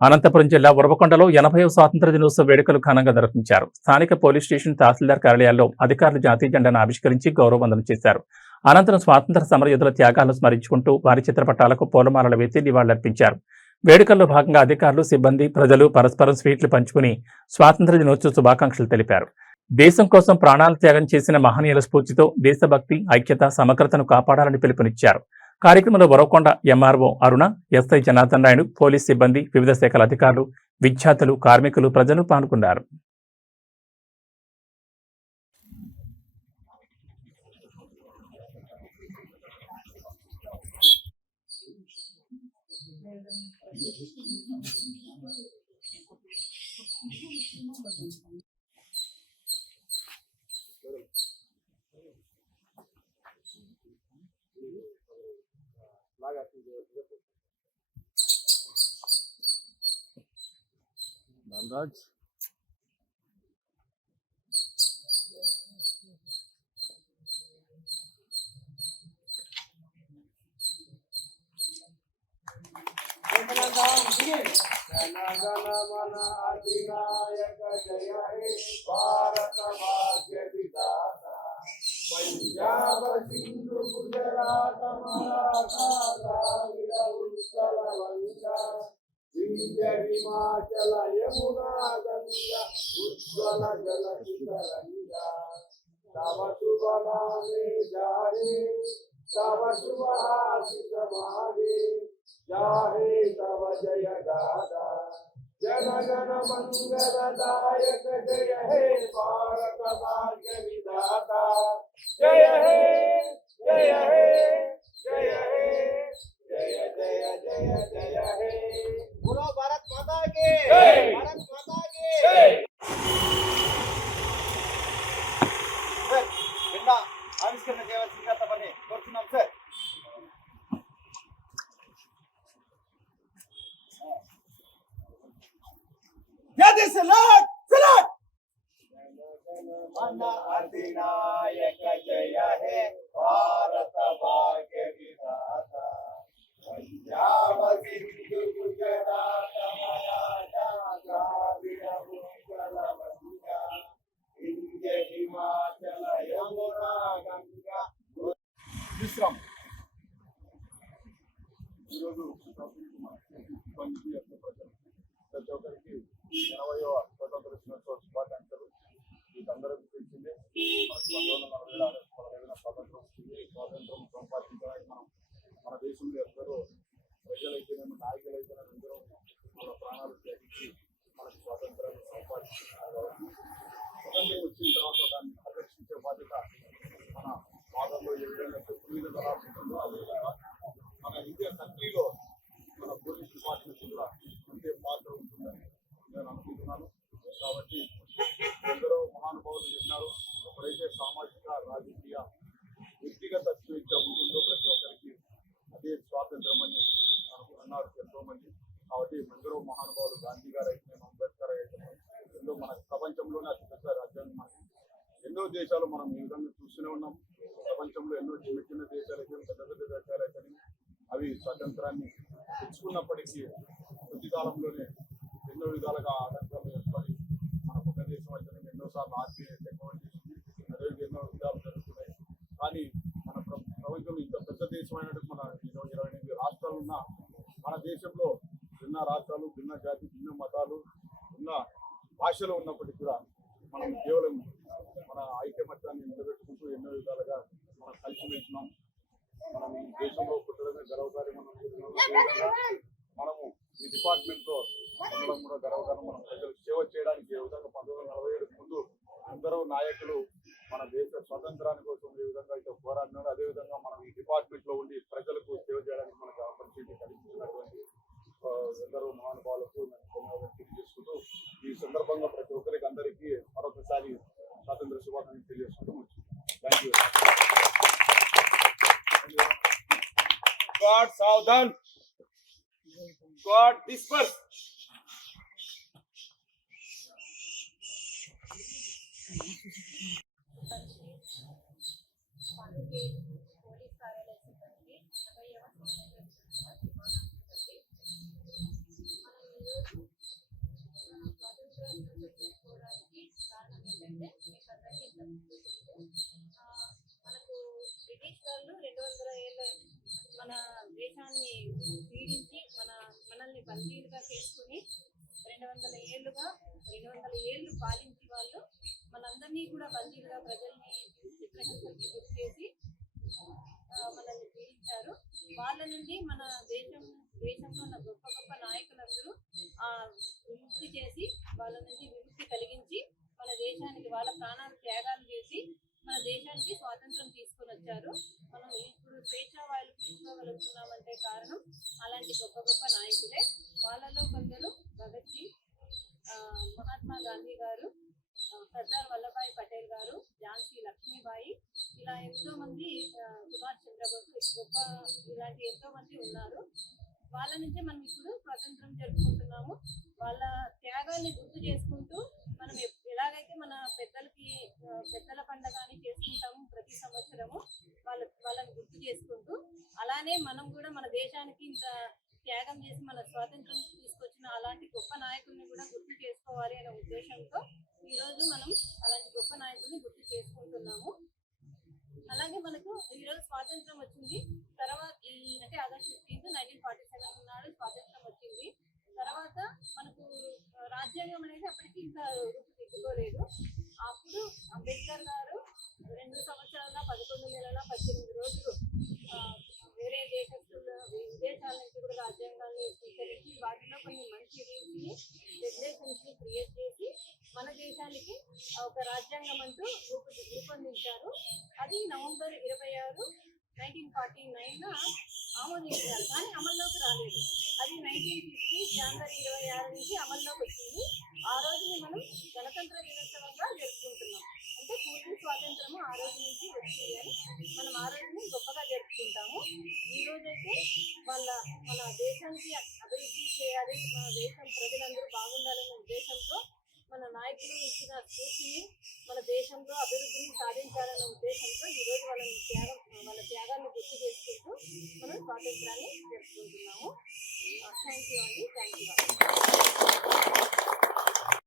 అనంతపురం జిల్లా ఉరవకొండలో 80వ స్వాతంత్ర్య దినోత్సవ వేడుకలు ఘనంగా నిర్వహించారు. స్థానిక పోలీస్ స్టేషన్, తహసీల్దార్ కార్యాలయాల్లో అధికారులు జాతీయ జెండాను ఆవిష్కరించి గౌరవవందనం చేశారు. అనంతరం స్వాతంత్ర్య సమరయోధుల త్యాగాలను స్మరించుకుంటూ వారి చిత్రపటాలకు పూలమాలలు వేసి నివాళులర్పించారు. వేడుకల్లో భాగంగా అధికారులు, సిబ్బంది, ప్రజలు పరస్పరం స్వీట్లు పంచుకుని స్వాతంత్ర్య దినోత్సవ శుభాకాంక్షలు తెలిపారు. దేశం కోసం ప్రాణాలు త్యాగం చేసిన మహనీయుల స్ఫూర్తితో దేశభక్తి, ఐక్యత, సమగ్రతను కాపాడాలని పిలుపునిచ్చారు. కార్యక్రమంలో ఉరవకొండ ఎంఆర్ఓ అరుణ, ఎస్ఐ జనార్దన్ నాయుడు, పోలీస్ సిబ్బంది, వివిధ శాఖల అధికారులు, విద్యార్థులు, కార్మికులు, ప్రజలు పాల్గొన్నారు. Nandraj. जनगणमन अधिनायक जय हे भारत भाग्य विधाता पंजाब सिंधु गुजरात मराठा द्राविड़ उत्कल वंगा विंध्य हिमाचल यमुना गंगा उज्ज्वल जलधि तरंगा तव शुभ नामे जाहे तव शुभ आशीष मागे जाहे तव जय गाथा जनगण मंगलदायक जय हे भारत भाग्य विधाता जय हे जय हे जय हे जय जय जय जय हे बोलो भारत माता की भारत माता की जెండా ఆవిష్కరణ చేయవలసిందిగా తమని కోరుతున్నాం సార్. मन अधिनायक जय हे भारत भाग्य विधाता पंजाब सिंधु गुजरात मराठा द्राविड़ उत्कल वंगा विंध्य हिमाचल यमुना गंगा विश्राम ప్రతి ఒక్కరికి 80వ స్వతంత్ర దినోత్సవ శుభాకాంక్షలు. వీటందరికీ తెలిసిందే మనకు 1946 స్వాతంత్రం వచ్చింది. స్వాతంత్రం సంపాదించడానికి మన దేశంలో ఎందరో ప్రజలైతేనేమో నాయకులైతేనేమో ఎందరో మన ప్రాణాలు త్యాగించి మనకు స్వాతంత్రాన్ని సంపాదించుకున్నారు. కాబట్టి స్వతంత్రం వచ్చిన తర్వాత దాన్ని పరిరక్షించే బాధ్యత మన వాదనలో ఏ విధంగా తొమ్మిది తరాలు ఉంటుందో ఆ విధంగా మన ఇండియా కంట్రీలో మన పోలీస్ డిపార్ట్మెంట్ కూడా అంతే పాత్ర ఉంటుందని నేను అనుకుంటున్నాను. కాబట్టి ఎందరో మహానుభావులు చెప్పినారు, ఎప్పుడైతే సామాజిక, రాజకీయ, వ్యక్తిగత స్వేచ్ఛ ఉంటుందో ప్రతి ఒక్కరికి అదే స్వాతంత్రం అని అన్నారు ఎంతో మంది. కాబట్టి ఎందరో మహానుభావులు, గాంధీ గారు అయితే, అంబేద్కర్ అయితే, ఎంతో మన ప్రపంచంలోనే అతిపెద్ద రాజ్యాంగం మనకి. ఎన్నో దేశాలు మనం ఈ విధంగా చూస్తూనే ఉన్నాం. ప్రపంచంలో ఎన్నో చిన్న చిన్న దేశాలు అయితే, పెద్ద పెద్ద దేశాలు అయితే అవి స్వాతంత్రాన్ని తెచ్చుకున్నప్పటికీ కొద్ది కాలంలోనే ఎన్నో విధాలుగా ఆటంకాలు ఏర్పడి మన కొత్త దేశం అయితే ఎన్నోసార్లు ఆర్టీఐ టెక్నాలజీ అదే ఎన్నో విధాలు జరుగుతున్నాయి. కానీ మన ప్రపంచంలో ఇంత పెద్ద దేశం అయినట్టు మన 28 రాష్ట్రాలు ఉన్న మన దేశంలో భిన్న రాష్ట్రాలు, భిన్న జాతి, భిన్న మతాలు, భిన్న భాషలు ఉన్నప్పటికీ కూడా మనం కేవలం మన ఐకమత్యాన్ని నిలబెట్టుకుంటూ ఎన్నో విధాలుగా మనం కలిసి వెళ్తున్నాం. మనం ఈ దేశంలో పుట్టడమే గర్వకార్యం. మనము ఈ డిపార్ట్మెంట్తో ఉండడం కూడా గర్వకారం. మనం ప్రజలకు సేవ చేయడానికి ఏ విధంగా 1947 ముందు అందరూ నాయకులు మన దేశ స్వతంత్రాని కోసం ఏ విధంగా అయితే పోరాడినారో అదేవిధంగా మనం ఈ డిపార్ట్మెంట్లో ఉండి ప్రజలకు సేవ చేయడానికి మనకు ఆపర్చునిటీ కలిగించినటువంటి ఎందరో మహానుభావులకు నేను ధన్యవాదాలు తెలియజేసుకుంటూ ఈ సందర్భంగా ప్రతి ఒక్కరికి అందరికీ మరొకసారి స్వాతంత్ర శుభాకాంక్షలు తెలియజేసుకుంటూ థ్యాంక్ యూ. God सावधान, God disperse. బందీలుగా చేసుకుని 200 ఏళ్ళు పాలించి వాళ్ళు మనందరినీ కూడా బందీలుగా ప్రజల్ని చిత్రహింసలకి గురి చేసి మనల్ని పీడించారు. వాళ్ళ నుండి మన దేశంలో ఉన్న గొప్ప గొప్ప నాయకులందరూ విముక్తి చేసి వాళ్ళ నుంచి విముక్తి కలిగించి మన దేశానికి వాళ్ళ ప్రాణాలు త్యాగాలు చేసి మన దేశానికి స్వాతంత్రం తీసుకొని వచ్చారు. మనం ఇప్పుడు స్వేచ్ఛావాయులు తీసుకోగలుగుతున్నామంటే కారణం అలాంటి గొప్ప గొప్ప నాయకులే. వాళ్ళలో కొందరు భగత్ సింగ్, మహాత్మా గాంధీ గారు, సర్దార్ వల్లభాయ్ పటేల్ గారు, ఝాన్సీ లక్ష్మీబాయి, ఇలా ఎంతో మంది, సుభాష్ చంద్రబోస్, గొప్ప ఇలాంటి ఎంతో మంది ఉన్నారు. వాళ్ళ నుంచే మనం ఇప్పుడు స్వాతంత్రం జరుపుకుంటున్నాము. వాళ్ళ త్యాగాల్ని గుర్తు చేసుకుంటూ మనం ఎలాగైతే మన పెద్దల పండుగ అని చేసుకుంటాము ప్రతి సంవత్సరము, వాళ్ళని గుర్తు చేసుకుంటూ అలానే మనం కూడా మన దేశానికి ఇంత త్యాగం చేసి మన స్వాతంత్రం తీసుకొచ్చిన అలాంటి గొప్ప నాయకుల్ని కూడా గుర్తు చేసుకోవాలి అనే ఉద్దేశంతో ఈరోజు మనం అలాంటి గొప్ప నాయకుల్ని గుర్తు చేసుకుంటున్నాము. అలాగే మనకు ఈరోజు స్వాతంత్రం వచ్చింది. తర్వాత అంటే ఆగస్ట్ 15, 1947 నాడు స్వాతంత్రం వచ్చింది. తర్వాత మనకు రాజ్యాంగం అనేది అప్పటికి ఇంకా రూపుదిద్దుకోలేదు. అప్పుడు అంబేద్కర్ గారు 2 సంవత్సరాల 11 నెలల 18 రోజులు వేరే విదేశాల నుంచి కూడా రాజ్యాంగాన్ని స్వీకరించి వాటిలో కొన్ని మంచి రూల్స్ని, రెగ్యులేషన్స్ని క్రియేట్ చేసి మన దేశానికి ఒక రాజ్యాంగం అంటూ రూపొందించారు. అది నవంబర్ 26, 1949 ఆమోదించారు, కానీ అమల్లోకి రాలేదు. అది 1950 జనవరి 26 నుంచి అమల్లోకి వచ్చింది. ఆ రోజుని మనం గణతంత్ర దినోత్సవంగా జరుపుకుంటున్నాం. అంటే పూర్తి స్వాతంత్రము ఆ రోజు నుంచి వచ్చింది అని మనం ఆ రోజుని గొప్పగా జరుపుకుంటాము. ఈ రోజైతే మన దేశానికి అభివృద్ధి చేయాలి, మన దేశం ప్రజలందరూ బాగుండాలనే ఉద్దేశంతో మన నాయకులు ఇచ్చిన స్ఫూర్తిని, మన దేశంలో అభివృద్ధిని సాధించాలనే ఉద్దేశంతో ఈరోజు వాళ్ళ త్యాగాన్ని గుర్తు చేసుకుంటూ మనం స్వాతంత్రాన్ని జరుపుకుంటున్నాము. థ్యాంక్ యూ అండి. Thank you.